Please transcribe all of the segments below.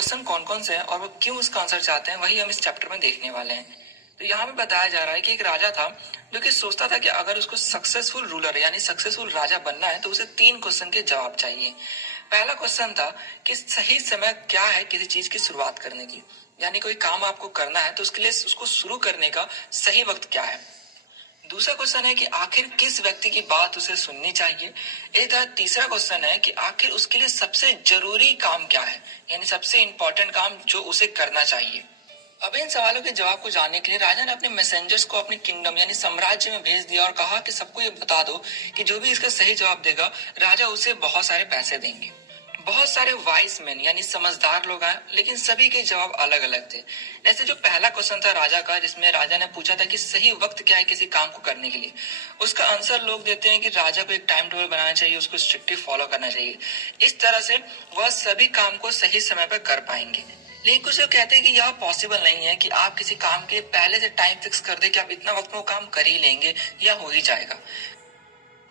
Question कौन कौन से हैं और वो क्यों उसका आंसर चाहते हैं, वही हम इस चैप्टर में देखने वाले हैं। तो यहाँ पे बताया जा रहा है कि एक राजा था जो कि सोचता था कि अगर उसको सक्सेसफुल रूलर यानी सक्सेसफुल राजा बनना है तो उसे 3 क्वेश्चन के जवाब चाहिए। पहला क्वेश्चन था कि सही समय क्या है किसी चीज की शुरुआत करने की, यानी कोई काम आपको करना है तो उसके लिए उसको शुरू करने का सही वक्त क्या है। दूसरा क्वेश्चन है कि आखिर किस व्यक्ति की बात उसे सुननी चाहिए। तीसरा क्वेश्चन है कि आखिर उसके लिए सबसे जरूरी काम क्या है, यानी सबसे इंपॉर्टेंट काम जो उसे करना चाहिए। अब इन सवालों के जवाब को जानने के लिए राजा ने अपने मैसेंजर्स को अपने किंगडम यानी साम्राज्य में भेज दिया और कहा कि सबको ये बता दो कि जो भी इसका सही जवाब देगा राजा उसे बहुत सारे पैसे देंगे। बहुत सारे वाइस मैन यानी समझदार लोग आए, लेकिन सभी के जवाब अलग अलग थे। जैसे जो पहला क्वेश्चन था राजा का, जिसमें राजा ने पूछा था कि सही वक्त क्या है किसी काम को करने के लिए, उसका आंसर लोग देते हैं कि राजा को एक टाइम टेबल बनाना चाहिए, उसको स्ट्रिक्टली फॉलो करना चाहिए। इस तरह से वह सभी काम को सही समय पर कर पाएंगे। लेकिन कुछ लोग कहते हैं कि यह पॉसिबल नहीं है कि आप किसी काम के पहले से टाइम फिक्स कर दे कि आप इतना वक्त में वो काम कर ही लेंगे या हो ही जाएगा।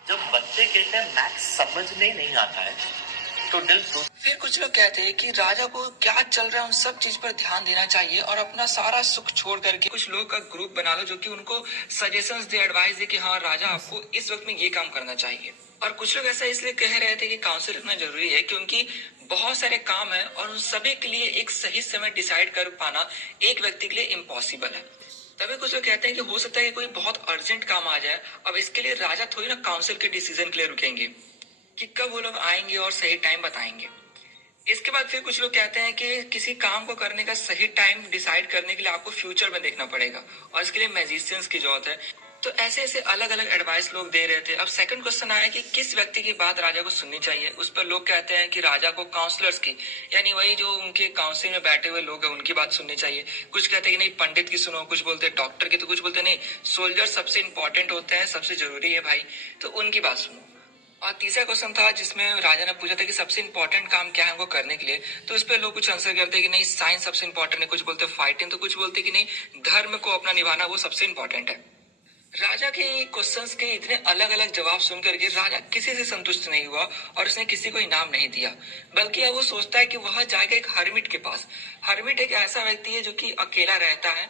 जब बच्चे कहते हैं मैथ्स समझ में नहीं आता है तो दिल फिर कुछ लोग कहते हैं कि राजा को क्या चल रहा है उन सब चीज पर ध्यान देना चाहिए और अपना सारा सुख छोड़ करके कुछ लोग का ग्रुप बना लो जो कि उनको सजेशंस दे, एडवाइस दे कि हाँ राजा आपको इस वक्त में ये काम करना चाहिए। और कुछ लोग ऐसा इसलिए कह रहे थे कि काउंसिल रखना जरूरी है क्योंकि बहुत सारे काम है और उन सभी के लिए एक सही समय डिसाइड कर पाना एक व्यक्ति के लिए इम्पॉसिबल है। तभी कुछ लोग कहते हैं कि हो सकता है कि कोई बहुत अर्जेंट काम आ जाए। अब इसके लिए राजा थोड़ी ना काउंसिल के डिसीजन के लिए रुकेंगे कि कब वो लोग आएंगे और सही टाइम बताएंगे। इसके बाद फिर कुछ लोग कहते हैं कि किसी काम को करने का सही टाइम डिसाइड करने के लिए आपको फ्यूचर में देखना पड़ेगा और इसके लिए मैजिशियंस की जरूरत है। तो ऐसे ऐसे अलग अलग एडवाइस लोग दे रहे थे। अब सेकंड क्वेश्चन आया कि किस व्यक्ति की बात राजा को सुननी चाहिए। उस पर लोग कहते हैं कि राजा को काउंसलर्स की यानी वही जो उनके काउंसिल में बैठे हुए लोग हैं उनकी बात सुननी चाहिए। कुछ कहते हैं कि नहीं पंडित की सुनो, कुछ बोलते हैं डॉक्टर की, तो कुछ बोलते नहीं सोल्जर सबसे इंपॉर्टेंट होते हैं, सबसे जरूरी है भाई, तो उनकी बात सुनो। और तीसरा क्वेश्चन था जिसमें राजा ने पूछा था कि सबसे इंपॉर्टेंट काम क्या है उनको करने के लिए, तो इस पे लोग कुछ आंसर करते हैं कि नहीं साइंस सबसे इंपॉर्टेंट है, कुछ बोलते फाइटिंग, तो कुछ बोलते कि नहीं धर्म को अपना निभाना वो सबसे इंपॉर्टेंट है। राजा के क्वेश्चंस के इतने अलग अलग जवाब सुन करके राजा किसी से संतुष्ट नहीं हुआ और उसने किसी को इनाम नहीं दिया, बल्कि अब वो सोचता है कि वह जाएगा एक हर्मिट के पास। हर्मिट एक ऐसा व्यक्ति है जो कि अकेला रहता है।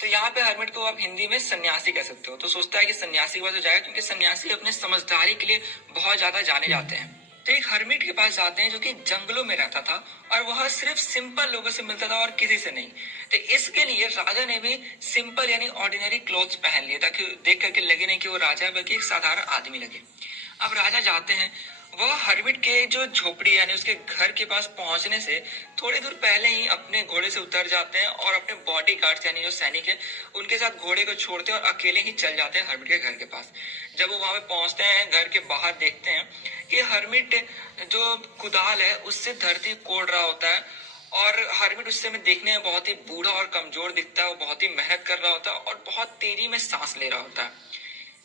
तो यहाँ पे हर्मिट को आप हिंदी में सन्यासी कह सकते हो। तो सोचता है कि सन्यासी के पास जाएगा क्योंकि सन्यासी अपने समझदारी के लिए बहुत ज्यादा जाने जाते हैं। तो एक हर्मिट के पास जाते हैं जो कि जंगलों में रहता था और वह सिर्फ सिंपल लोगों से मिलता था और किसी से नहीं। तो इसके लिए राजा ने भी सिंपल यानी ऑर्डिनरी क्लोथ्स पहन लिए ताकि देख करके लगे नहीं कि वो राजा है बल्कि एक साधारण आदमी लगे। अब राजा जाते हैं, वह हर्मिट के जो झोपड़ी यानी उसके घर के पास पहुंचने से थोड़ी दूर पहले ही अपने घोड़े से उतर जाते हैं और अपने बॉडी गार्ड्स यानी जो सैनिक है उनके साथ घोड़े को छोड़ते हैं और अकेले ही चल जाते हैं हर्मिट के घर के पास। जब वो वहां पे पहुंचते हैं घर के बाहर देखते हैं कि हर्मिट जो कुदाल है उससे धरती कोड़ रहा होता है और हर्मिट उस समय देखने में बहुत ही बूढ़ा और कमजोर दिखता है। वो बहुत ही मेहनत कर रहा होता है और बहुत तेजी में सांस ले रहा होता है।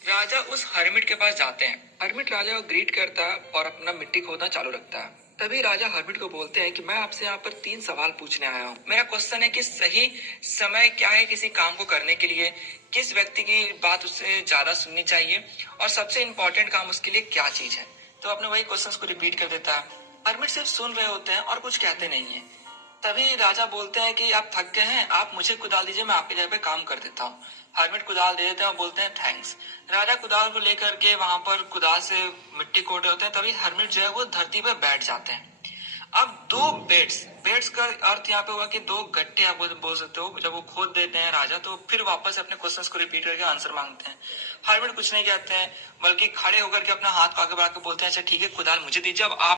राजा उस हर्मिट के पास जाते हैं। हर्मिट राजा को ग्रीट करता है और अपना मिट्टी खोदना चालू रखता है। तभी राजा हर्मिट को बोलते हैं कि मैं आपसे यहाँ पर 3 सवाल पूछने आया हूँ। मेरा क्वेश्चन है कि सही समय क्या है किसी काम को करने के लिए, किस व्यक्ति की बात उससे ज्यादा सुननी चाहिए और सबसे इम्पोर्टेंट काम उसके लिए क्या चीज है। तो अपने वही क्वेश्चन को रिपीट कर देता है। हर्मिट सिर्फ सुन रहे होते हैं और कुछ कहते नहीं है। तभी राजा बोलते हैं कि आप थक गए हैं, आप मुझे कुदाल दीजिए, मैं आपकी जगह पे काम कर देता हूँ। हर्मिट कुदाल दे देते हैं और बोलते हैं थैंक्स। राजा कुदाल को लेकर के वहां पर कुदाल से मिट्टी कोड़ रहे होते हैं। तभी हर्मिट जो है वो धरती पे बैठ जाते हैं। अब 2 बेड्स बेड्स का अर्थ यहाँ पे हुआ कि 2 गट्टे आप बोल सकते हो। जब वो खोद देते हैं राजा तो फिर वापस अपने क्वेश्चंस को रिपीट करके आंसर मांगते हैं। हर्मिट कुछ नहीं कहते हैं बल्कि खड़े होकर के अपना हाथ को आगे बढ़ा के बोलते हैं अच्छा ठीक है कुदाल मुझे दीजिए, अब आप